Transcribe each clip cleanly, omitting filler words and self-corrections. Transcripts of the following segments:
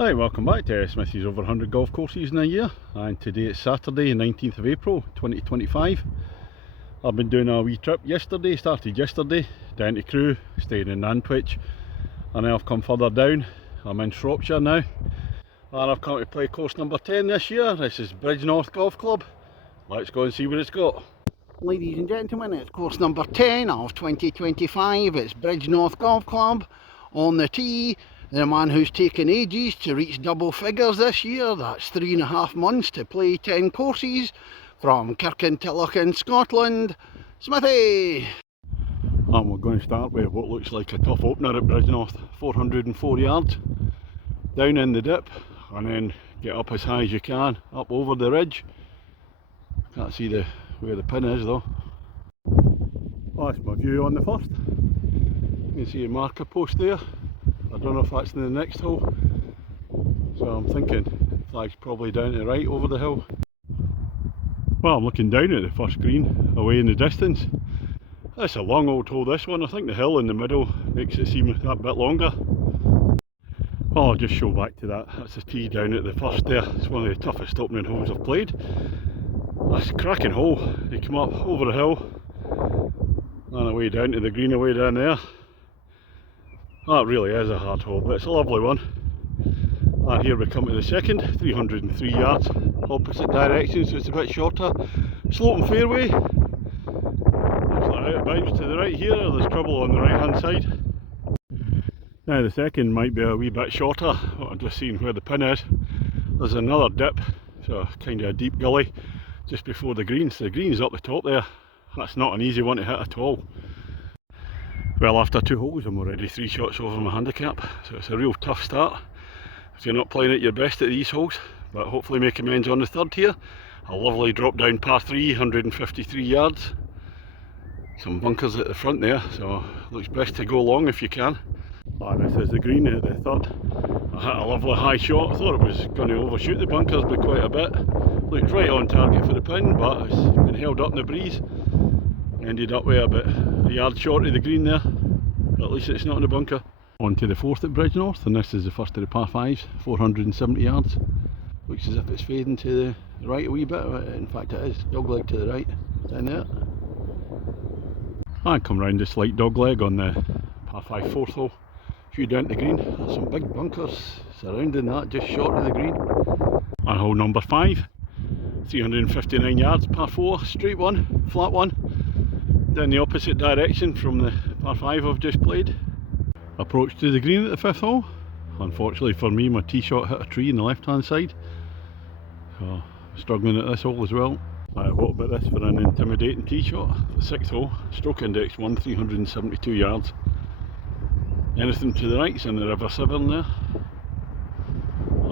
Hi, welcome back to Smithy's over 100 golf courses in a year, and today it's Saturday 19th of April 2025. I've been doing a wee trip started yesterday down to Crewe, staying in Nantwich, and then I've come further down. I'm in Shropshire now, and I've come to play course number 10 this year. This is Bridgnorth Golf Club. Let's go and see what it's got. Ladies and gentlemen, it's course number 10 of 2025. It's Bridgnorth Golf Club. On the tee, the man who's taken ages to reach double figures this year. That's 3.5 months to play 10 courses, from Kirkintilloch in Scotland, Smithy. And we're going to start with what looks like a tough opener at Bridgnorth. 404 yards down in the dip, and then get up as high as you can, up over the ridge. Can't see where the pin is though. Oh, that's my view on the first. You can see a marker post there. I don't know if that's in the next hole, so I'm thinking flag's probably down to the right over the hill. Well, I'm looking down at the first green away in the distance. It's a long old hole, this one. I think the hill in the middle makes it seem that bit longer. Well, I'll just show back to that. That's the tee down at the first there. It's one of the toughest opening holes I've played. That's a cracking hole. You come up over the hill and away down to the green away down there. That really is a hard hole, but it's a lovely one. And here we come to the second, 303 yards, opposite direction, so it's a bit shorter. Sloping fairway. Looks like out of bounds to the right here. There's trouble on the right hand side. Now the second might be a wee bit shorter. I'm just seeing where the pin is. There's another dip, so kind of a deep gully just before the greens. The green's up the top there. That's not an easy one to hit at all. Well, after 2 holes I'm already 3 shots over my handicap, so it's a real tough start if you're not playing at your best at these holes, but hopefully make amends on the third here. A lovely drop down par 3, 153 yards. Some bunkers at the front there, so looks best to go long if you can. And this is the green at the third. I hit a lovely high shot. I thought it was going to overshoot the bunkers by quite a bit. Looked right on target for the pin, but it's been held up in the breeze. Ended up with about a yard short of the green there, but at least it's not in the bunker. On to the fourth at Bridgnorth, and this is the first of the par 5s, 470 yards. Looks as if it's fading to the right a wee bit. In fact it is, dogleg to the right, down there. And come round the slight dogleg on the par 5 fourth hole. A few down to the green, there's some big bunkers surrounding that, just short of the green. And hole number 5, 359 yards, par 4, straight one, flat one. Down the opposite direction from the par 5 I've just played. Approach to the green at the 5th hole. Unfortunately for me, my tee shot hit a tree on the left hand side, so struggling at this hole as well. What about this for an intimidating tee shot? The 6th hole, stroke index 1, 372 yards. Anything to the right's in the River Severn there.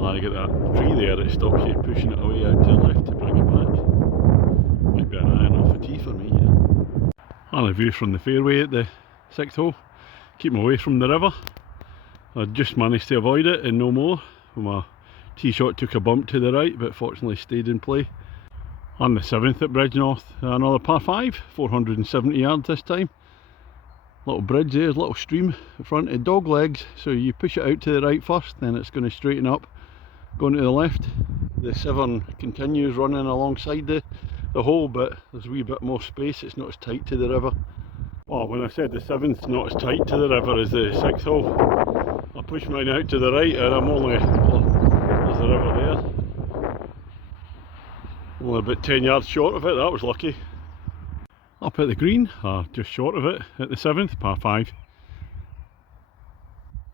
I get that tree there, it stops you pushing it away out to the left to bring it back. Might be an iron off a tee for me, yeah. And a view from the fairway at the 6th hole. Keep me away from the river. I just managed to avoid it and no more. My tee shot took a bump to the right, but fortunately stayed in play. On the 7th at Bridgnorth, another par 5, 470 yards this time. Little bridge there, little stream in front of dog legs, so you push it out to the right first, then it's going to straighten up, going to the left. The Severn continues running alongside the hole, but there's a wee bit more space, it's not as tight to the river. Well, when I said the 7th not as tight to the river as the 6th hole, I pushed mine out to the right and I'm only, there's the river there. Only about 10 yards short of it, that was lucky. Up at the green, just short of it, at the 7th, par 5.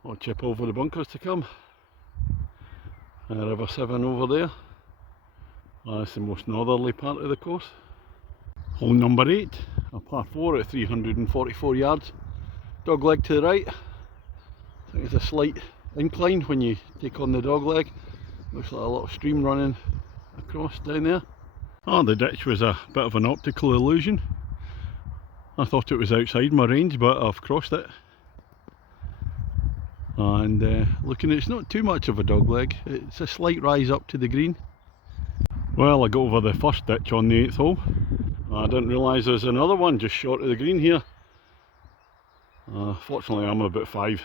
I'll chip over the bunkers to come. River Severn over there. That's the most northerly part of the course. Hole number 8, a par 4 at 344 yards. Dog leg to the right. I think it's a slight incline when you take on the dog leg. Looks like a little stream running across down there. Oh, the ditch was a bit of an optical illusion. I thought it was outside my range, but I've crossed it. And looking, it's not too much of a dog leg. It's a slight rise up to the green. Well, I got over the first ditch on the 8th hole. I didn't realise there's another one just short of the green here. Fortunately I'm about 5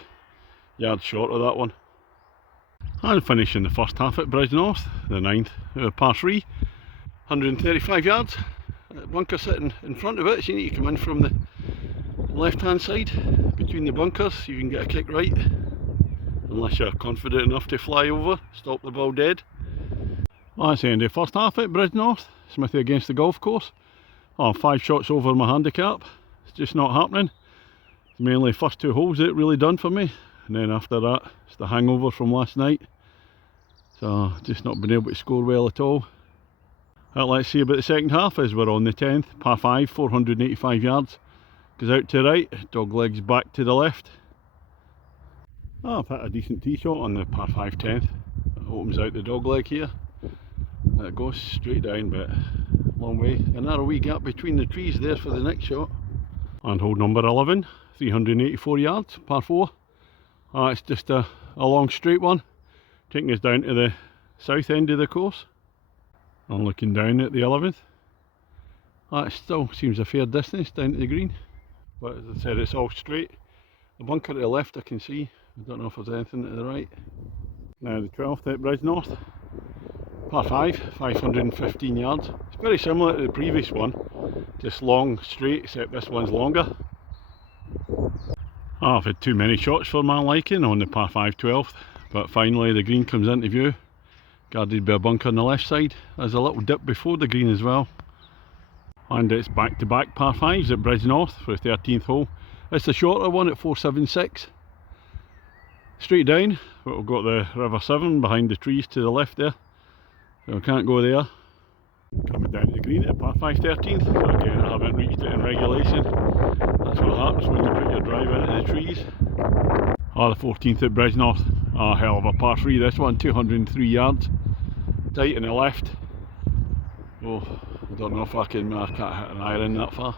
yards short of that one. And finishing the first half at Bridgnorth, the 9th, par 3, 135 yards. Bunker sitting in front of it, so you need to come in from the left hand side between the bunkers. You can get a kick right, unless you're confident enough to fly over, stop the ball dead. Well, that's the end of the first half at Bridgnorth. Smithy against the golf course. 5 shots over my handicap. It's just not happening. It's mainly the first 2 holes that really done for me, and then after that it's the hangover from last night, so just not been able to score well at all. Let's see about the second half as we're on the 10th, par 5, 485 yards. Goes out to the right, dog legs back to the left. I've hit a decent tee shot on the par 5 10th. It opens out the dog leg here. It goes straight down, but long way. A narrow wee gap between the trees there for the next shot. And hole number 11, 384 yards, par 4. It's just a long straight one, taking us down to the south end of the course. I'm looking down at the 11th. It still seems a fair distance down to the green, but as I said, it's all straight. The bunker to the left I can see. I don't know if there's anything to the right. Now the 12th at Bridgnorth, par 5, 515 yards. It's very similar to the previous one, just long straight, except this one's longer. I've had too many shots for my liking on the par 5 12th, but finally the green comes into view, guarded by a bunker on the left side. There's a little dip before the green as well. And it's back to back par 5s at Bridgnorth for the 13th hole. It's the shorter one at 476. Straight down, but we've got the River Severn behind the trees to the left there, so we can't go there. Coming down to the green at par 5 13th, but again I haven't reached it in regulation. That's what happens when you put your drive into the trees. The 14th at Bridgnorth, a hell of a par 3 this one, 203 yards, tight in the left. I don't know if I can't hit an iron that far.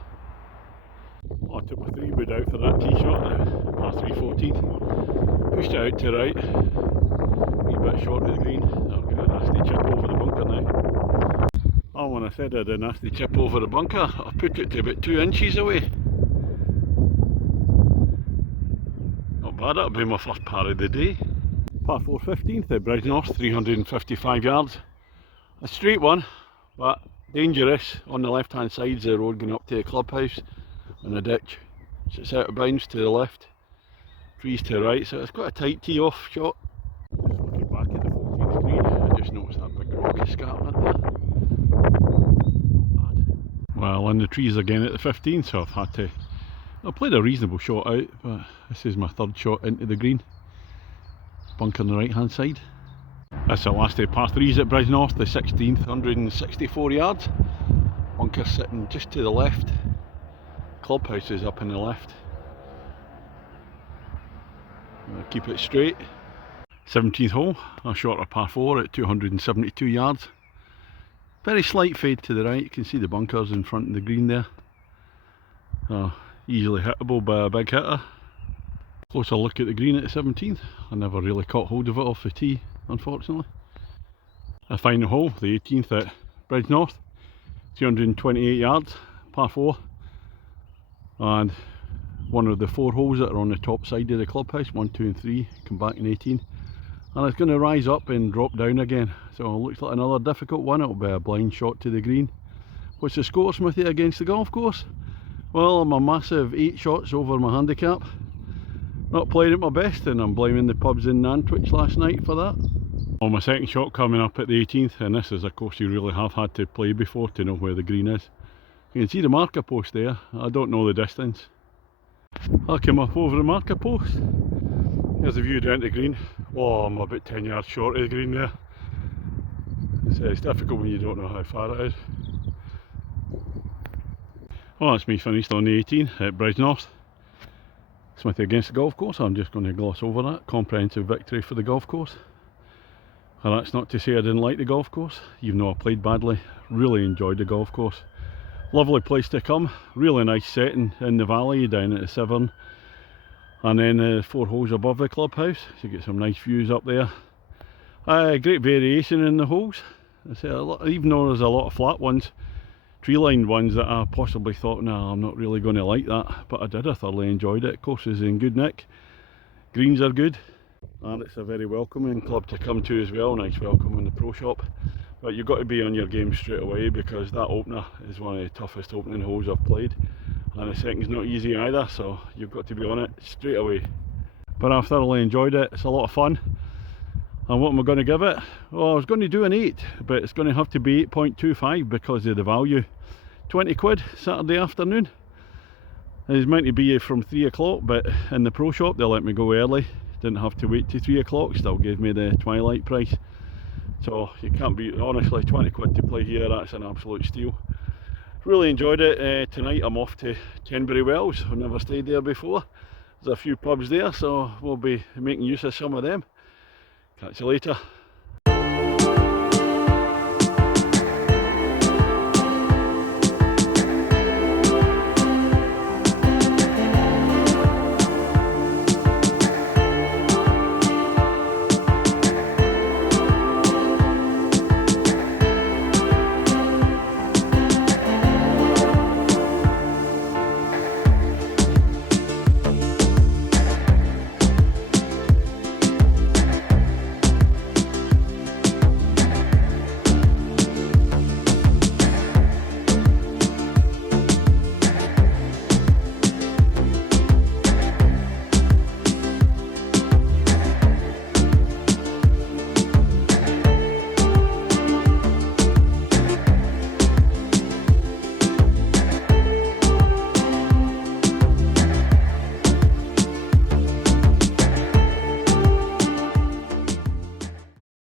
I took my 3-wood out for that tee shot now, par 3 14th. Pushed it out to the right, a wee bit short of the green. I'll get a nasty chip over the bunker now. When I said I had a nasty chip over the bunker, I put it to about 2 inches away. Not bad, that'll be my first par of the day. Par 4 15th at Bridgnorth, 355 yards. A straight one, but dangerous. On the left hand side's the road going up to the clubhouse, and a ditch. So it's out of bounds to the left, trees to the right, so it's got a tight tee off shot. Just looking back at the 14th green, I just noticed that big rock escarpment there. Not bad. Well, in the trees again at the 15th, so I played a reasonable shot out, but this is my 3rd shot into the green. Bunker on the right hand side. That's the last of par 3s at Bridgnorth, the 16th, 164 yards. Bunker sitting just to the left. Clubhouse is up on the left. Keep it straight. 17th hole, a shorter par 4 at 272 yards. Very slight fade to the right, you can see the bunkers in front of the green there. Easily hittable by a big hitter. Closer look at the green at the 17th. I never really caught hold of it off the tee, unfortunately. A final hole, the 18th at Bridgnorth, 228 yards, par 4. And one of the 4 holes that are on the top side of the clubhouse, 1, 2 and 3, come back in 18. And it's going to rise up and drop down again. So it looks like another difficult one. It'll be a blind shot to the green. What's the score, Smithy, against the golf course? Well, I'm a massive 8 shots over my handicap. Not playing at my best, and I'm blaming the pubs in Nantwich last night for that. Well, my second shot coming up at the 18th, and this is a course you really have had to play before to know where the green is. You can see the marker post there. I don't know the distance. I came up over the marker post. Here's the view down to the green. I'm about 10 yards short of the green there. It's difficult when you don't know how far it is. Well, that's me finished on the 18th at Bridgnorth. Smithy against the golf course. I'm just going to gloss over that. Comprehensive victory for the golf course. And that's not to say I didn't like the golf course, even though I played badly. Really enjoyed the golf course. Lovely place to come. Really nice setting in the valley down at the Severn. And then 4 holes above the clubhouse, so you get some nice views up there. Great variation in the holes. I say, even though there's a lot of flat ones, tree-lined ones that I possibly thought, nah, I'm not really going to like that, but I did. I thoroughly enjoyed it. Course is in good nick. Greens are good. and it's a very welcoming club to come to as well. Nice welcome in the pro shop, but you've got to be on your game straight away because that opener is one of the toughest opening holes I've played, and the second's not easy either, so you've got to be on it straight away. But I've thoroughly enjoyed it. It's a lot of fun. And what am I going to give it? Well, I was going to do an 8, but it's going to have to be 8.25 because of the value. 20 quid Saturday afternoon. It's meant to be from 3 o'clock, but in the pro shop they let me go early. Didn't have to wait till 3 o'clock, still gave me the twilight price. So you can't beat, honestly, 20 quid to play here, that's an absolute steal. Really enjoyed it. Tonight I'm off to Kenbury Wells. I've never stayed there before. There's a few pubs there, so we'll be making use of some of them. Catch you later.